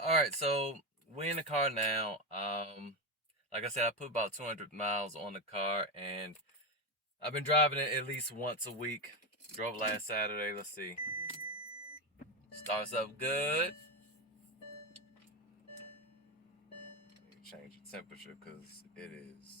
All right, so we in the car now. Like I said, I put about 200 miles on the car, and I've been driving it at least once a week. Drove last Saturday. Let's see. Starts up good. Let me change the temperature because it is.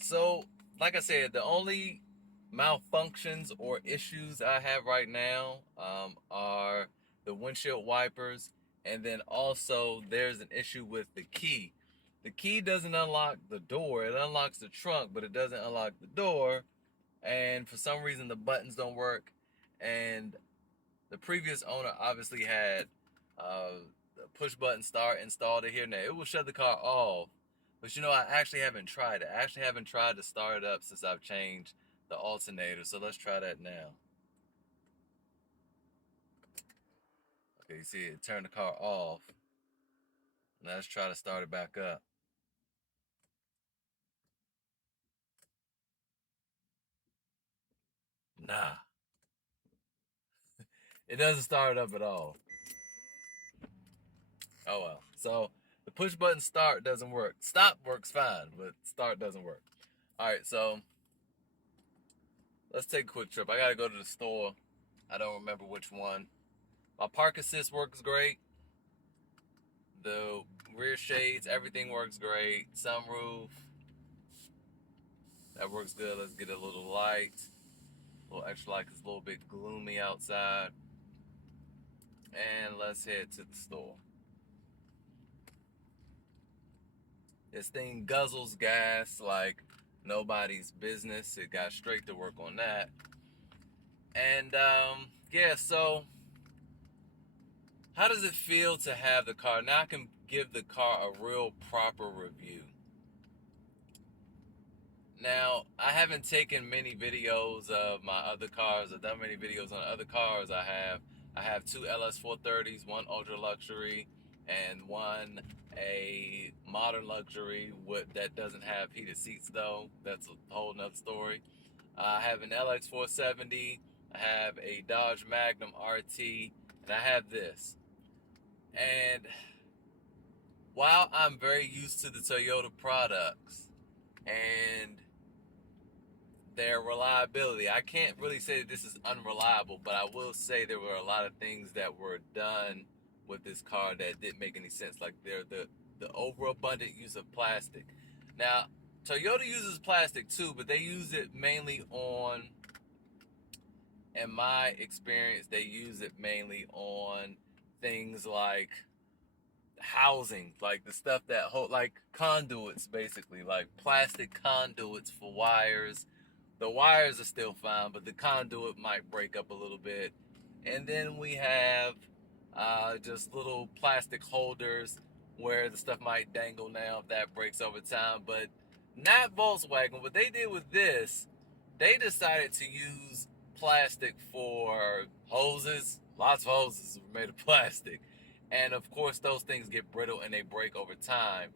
So, like I said, the only malfunctions or issues I have right now are the windshield wipers, and then also there's an issue with the key. The key doesn't unlock the door. It unlocks the trunk, but it doesn't unlock the door. And for some reason, the buttons don't work. And the previous owner obviously had the push button start installed in here. Now it will shut the car off, but I actually haven't tried it. I actually haven't tried to start it up since I've changed the alternator. So let's try that now. Okay, you see it turned the car off. Now let's try to start it back up. Nah, it doesn't start it up at all. Oh well. So the push button start doesn't work. Stop works fine, but start doesn't work. All right, so let's take a quick trip. I gotta go to the store. I don't remember which one. My park assist works great. The rear shades, everything works great. Sunroof, that works good. Let's get a little light. A little extra light because it's a little bit gloomy outside. And let's head to the store. This thing guzzles gas like nobody's business. It got straight to work on that. And yeah, so how does it feel to have the car? Now I can give the car a real proper review. Now, I haven't taken many videos of my other cars or done many videos on other cars I have. I have two LS430s, one ultra luxury and one a modern luxury that doesn't have heated seats though. That's a whole nother story. I have an LX470, I have a Dodge Magnum RT, and I have this. And while I'm very used to the Toyota products and their reliability, I can't really say that this is unreliable, but I will say there were a lot of things that were done with this car that didn't make any sense. Like the overabundant use of plastic. Now, Toyota uses plastic too, but they use it mainly on, in my experience, they use it mainly on things like housing, like the stuff that hold, like conduits, basically, like plastic conduits for wires. The wires are still fine, but the conduit might break up a little bit. And then we have just little plastic holders where the stuff might dangle now if that breaks over time. But not Volkswagen. What they did with this, they decided to use plastic for hoses. Lots of hoses were made of plastic. And of course, those things get brittle and they break over time.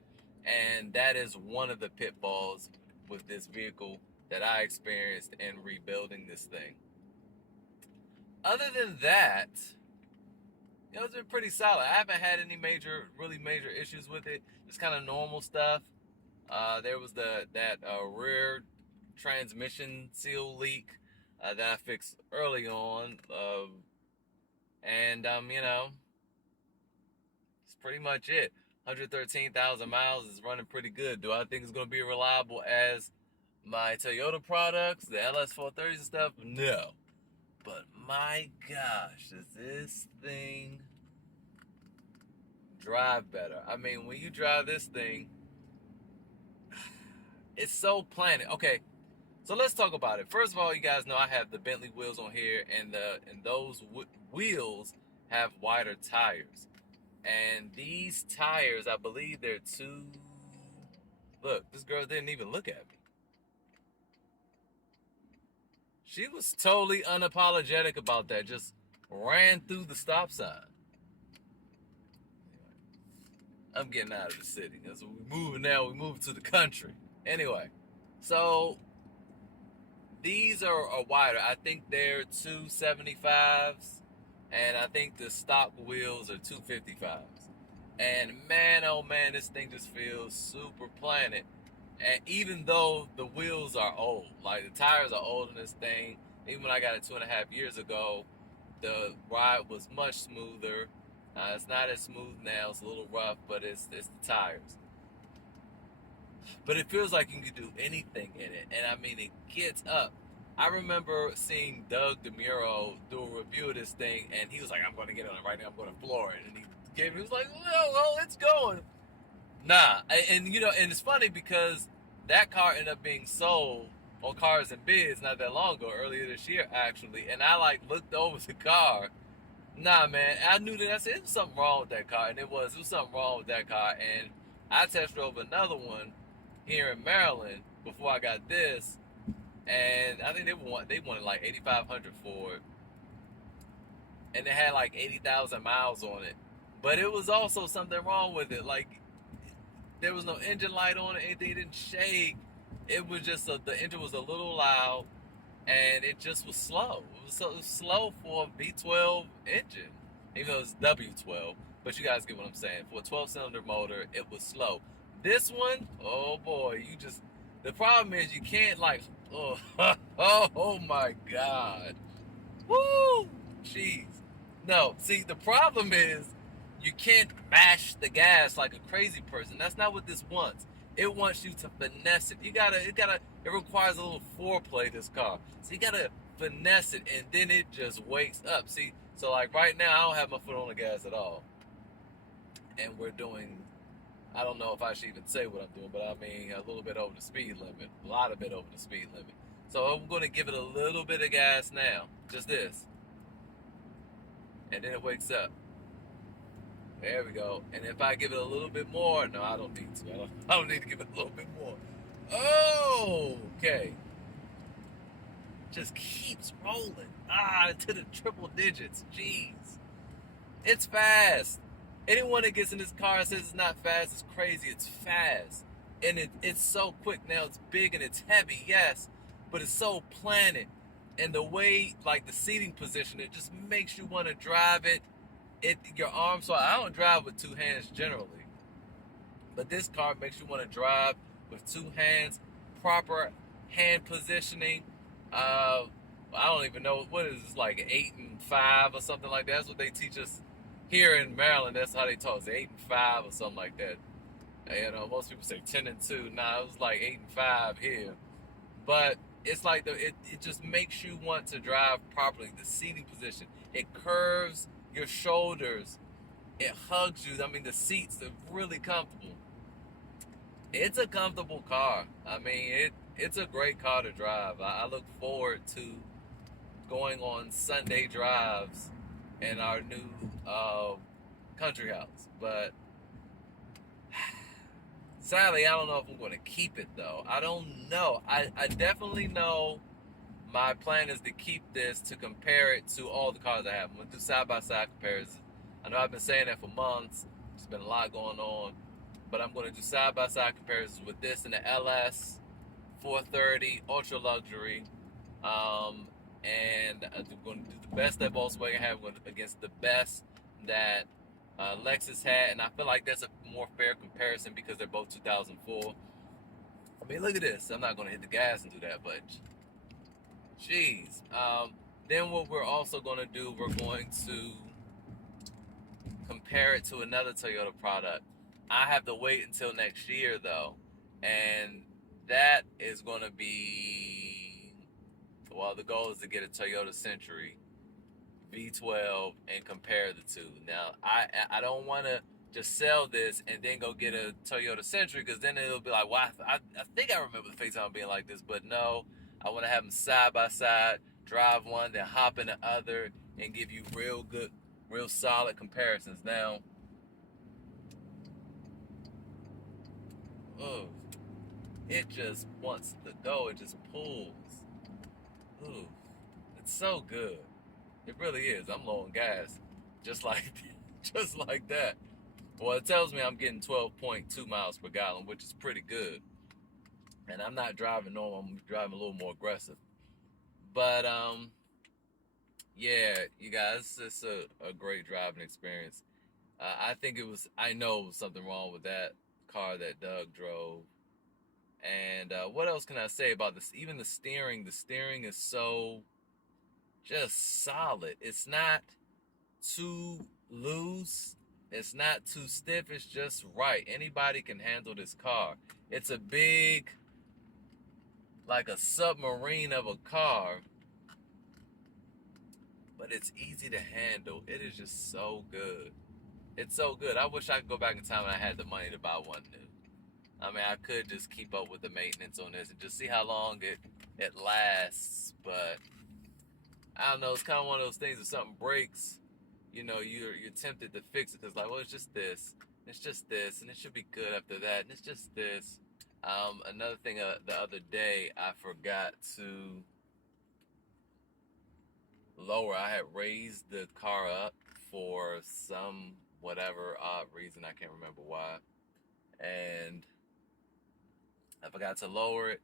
And that is one of the pitfalls with this vehicle that I experienced in rebuilding this thing. Other than that, it's been pretty solid. I haven't had any really major issues with it. Just kind of normal stuff. There was that rear transmission seal leak that I fixed early on, and it's pretty much it. 113,000 miles is running pretty good. Do I think it's going to be reliable as my Toyota products, the LS430s and stuff? No. But my gosh, does this thing drive better? I mean, when you drive this thing, it's so planted. Okay, so let's talk about it. First of all, you guys know I have the Bentley wheels on here, and those wheels have wider tires. And these tires, I believe they're two. Look, this girl didn't even look at me. She was totally unapologetic about that. Just ran through the stop sign. I'm getting out of the city. That's what we're moving now. We're moving to the country. Anyway, so these are wider. I think they're 275s, and I think the stock wheels are 255s. And man, oh man, this thing just feels super planet. And even though the wheels are old, like the tires are old in this thing, even when I got it 2.5 years ago, the ride was much smoother. It's not as smooth now. It's a little rough, but it's the tires. But it feels like you can do anything in it, and I mean, it gets up. I remember seeing Doug DeMuro do a review of this thing, and he was like, "I'm going to get on it right now. I'm going to floor it." And he was like, "Well, it's going." Nah, and you know, and it's funny because that car ended up being sold on Cars and Bids not that long ago, earlier this year actually. And I like looked over the car. Nah, man, I knew that. I said, "There was something wrong with that car," and it was something wrong with that car. And I test drove another one here in Maryland before I got this, and I think they wanted like 8,500 for it, and it had like 80,000 miles on it. But it was also something wrong with it. Like there was no engine light on it, anything. It didn't shake. It was just the engine was a little loud, and it just was slow. It was so slow for a V12 engine, even though it's W12. But you guys get what I'm saying. For a 12-cylinder motor, it was slow. This one, oh boy, the problem is you can't like, oh, oh my God. Woo! Jeez. No, see, the problem is you can't mash the gas like a crazy person. That's not what this wants. It wants you to finesse it. It requires a little foreplay, this car. So you gotta finesse it, and then it just wakes up. See, so like right now, I don't have my foot on the gas at all. And we're doing, I don't know if I should even say what I'm doing, but I mean a little bit over the speed limit. A lot of it over the speed limit. So I'm gonna give it a little bit of gas now. Just this. And then it wakes up. There we go. And if I give it a little bit more, no, I don't need to. I don't need to give it a little bit more. Oh, okay. Just keeps rolling. To the triple digits. Jeez. It's fast. Anyone that gets in this car and says it's not fast is crazy. It's fast. And it's so quick now. It's big and it's heavy, yes. But it's so planted. And the way, like the seating position, it just makes you want to drive it. Your arms, so I don't drive with two hands generally, but this car makes you want to drive with two hands, proper hand positioning. I don't even know what is this, like 8 and 5 or something like that. That's what they teach us here in Maryland. That's how they taught us, 8 and 5 or something like that. You know, most people say 10 and 2. Nah, it was like 8 and 5 here. But it's like it just makes you want to drive properly. The seating position, it curves your shoulders, it hugs you. I mean, the seats are really comfortable. It's a comfortable car. I mean, it's a great car to drive. I look forward to going on Sunday drives in our new country house. But sadly, I don't know if I'm going to keep it though. I don't know. I definitely know my plan is to keep this to compare it to all the cars I have. I'm going to do side-by-side comparisons. I know I've been saying that for months. There's been a lot going on. But I'm going to do side-by-side comparisons with this and the LS 430 Ultra Luxury. And I'm going to do the best that Volkswagen had against the best that Lexus had. And I feel like that's a more fair comparison because they're both 2004. I mean, look at this. I'm not going to hit the gas and do that, but jeez. Then what we're also going to do, we're going to compare it to another Toyota product. I have to wait until next year though, and that is going to be, well, the goal is to get a Toyota Century V12 and compare the two. Now, I don't want to just sell this and then go get a Toyota Century, because then it'll be like, well, I think I remember the Phaeton being like this, but no, I want to have them side by side, drive one, then hop in the other, and give you real good, real solid comparisons. Now, ooh, it just wants to go. It just pulls. Ooh, it's so good. It really is. I'm low on gas, just like, just like that. Well, it tells me I'm getting 12.2 miles per gallon, which is pretty good. And I'm not driving normal, I'm driving a little more aggressive. But yeah, you guys, it's a great driving experience. I think I know something wrong with that car that Doug drove. And what else can I say about this? Even the steering is so just solid. It's not too loose. It's not too stiff. It's just right. Anybody can handle this car. It's a big, like a submarine of a car, but it's easy to handle. It is just so good. It's so good. I wish I could go back in time and I had the money to buy one new. I mean, I could just keep up with the maintenance on this and just see how long it lasts. But I don't know. It's kind of one of those things. If something breaks, you're tempted to fix it because like, well, it's just this, and it should be good after that, and it's just this. Another thing, the other day I forgot to lower. I had raised the car up for some whatever odd reason. I can't remember why, and I forgot to lower it.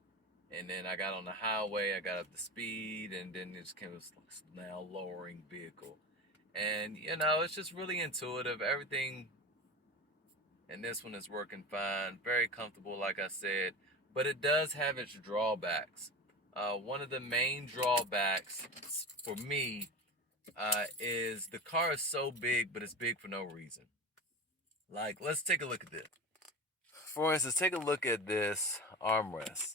And then I got on the highway, I got up the speed, and then it just came with now lowering vehicle. And it's just really intuitive. Everything in this one is working fine, very comfortable, like I said, but it does have its drawbacks. One of the main drawbacks for me is the car is so big, but it's big for no reason. Like, let's take a look at this. For instance, take a look at this armrest.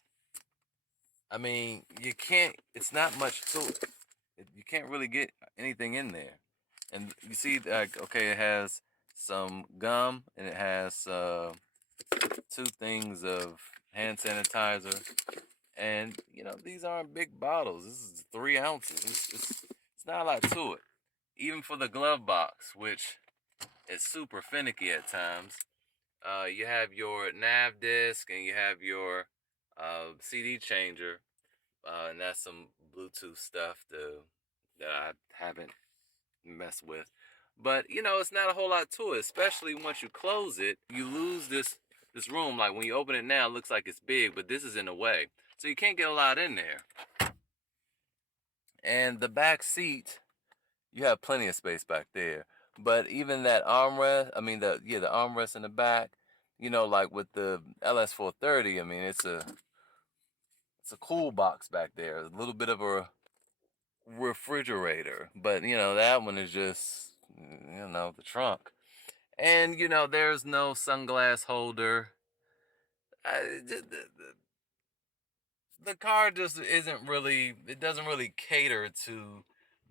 I mean, it's not much to it. You can't really get anything in there. And you see, okay, it has some gum and it has two things of hand sanitizer. And, these aren't big bottles. This is 3 ounces. It's not a lot to it. Even for the glove box, which is super finicky at times. You have your nav disc and you have your CD changer. And that's some Bluetooth stuff that I haven't messed with. But it's not a whole lot to it, especially once you close it. You lose this room. Like when you open it now, it looks like it's big, but this is in the way, so you can't get a lot in there. And the back seat, you have plenty of space back there. But even that armrest, I mean the armrest in the back, like with the LS430, I mean it's a cool box back there. A little bit of a refrigerator, but that one is just the trunk. And there's no sunglass holder. The car just isn't really, it doesn't really cater to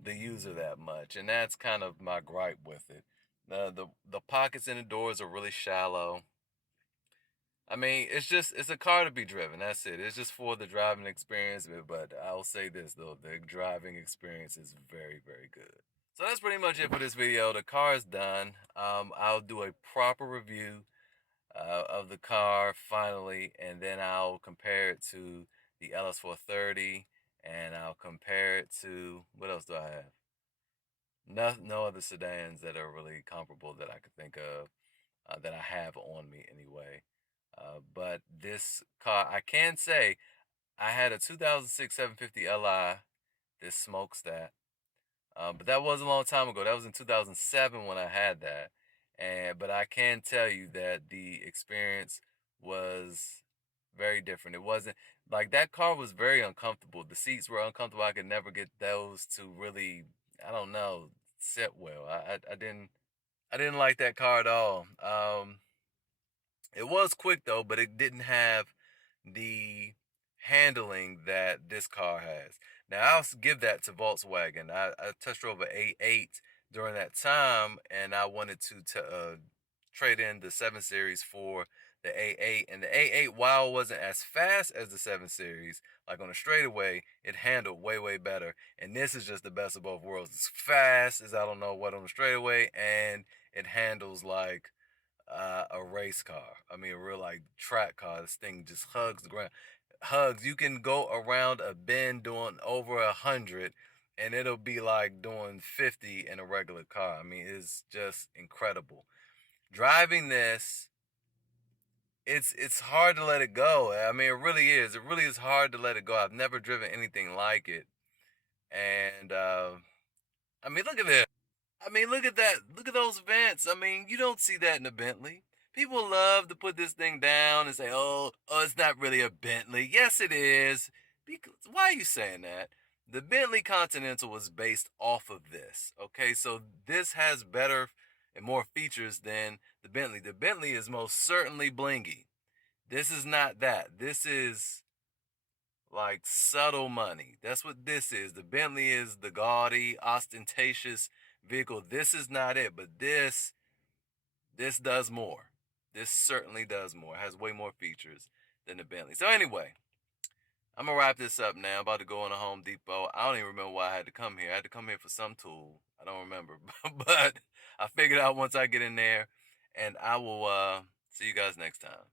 the user that much, and that's kind of my gripe with it. The pockets in the doors are really shallow. I mean, it's a car to be driven. That's it. It's just for the driving experience. But I'll say this though, the driving experience is very, very good. So that's pretty much it for this video. The car is done. I'll do a proper review of the car finally, and then I'll compare it to the LS430, and I'll compare it to, what else do I have? No other sedans that are really comparable that I could think of, that I have on me anyway. But this car, I can say, I had a 2006 750 Li, this smokestack. But that was a long time ago. That was in 2007 when I had that. But I can tell you that the experience was very different. It wasn't like that car was very uncomfortable. The seats were uncomfortable. I could never get those to really, I don't know, sit well. I didn't like that car at all. It was quick though, but it didn't have the handling that this car has. Now I'll give that to Volkswagen. I test drove an A8 during that time, and I wanted to trade in the 7 Series for the A8. And the A8, while it wasn't as fast as the 7 Series, like on a straightaway, it handled way, way better. And this is just the best of both worlds. It's fast as I don't know what on the straightaway, and it handles like a race car. I mean, a real like track car. This thing just hugs the ground. Hugs. You can go around a bend doing over 100, and it'll be like doing 50 in a regular car. I mean, it's just incredible. Driving this, it's hard to let it go. I mean, it really is. It really is hard to let it go. I've never driven anything like it, and I mean, look at this. I mean, look at that. Look at those vents. I mean, you don't see that in a Bentley. People love to put this thing down and say, "Oh, it's not really a Bentley." Yes, it is. Because why are you saying that? The Bentley Continental was based off of this. Okay, so this has better and more features than the Bentley. The Bentley is most certainly blingy. This is not that. This is like subtle money. That's what this is. The Bentley is the gaudy, ostentatious vehicle. This is not it, but this does more. This certainly does more. It has way more features than the Bentley. So anyway, I'm gonna wrap this up now. I'm about to go on a Home Depot. I don't even remember why I had to come here. I had to come here for some tool. I don't remember, but I figured out once I get in there, and I will see you guys next time.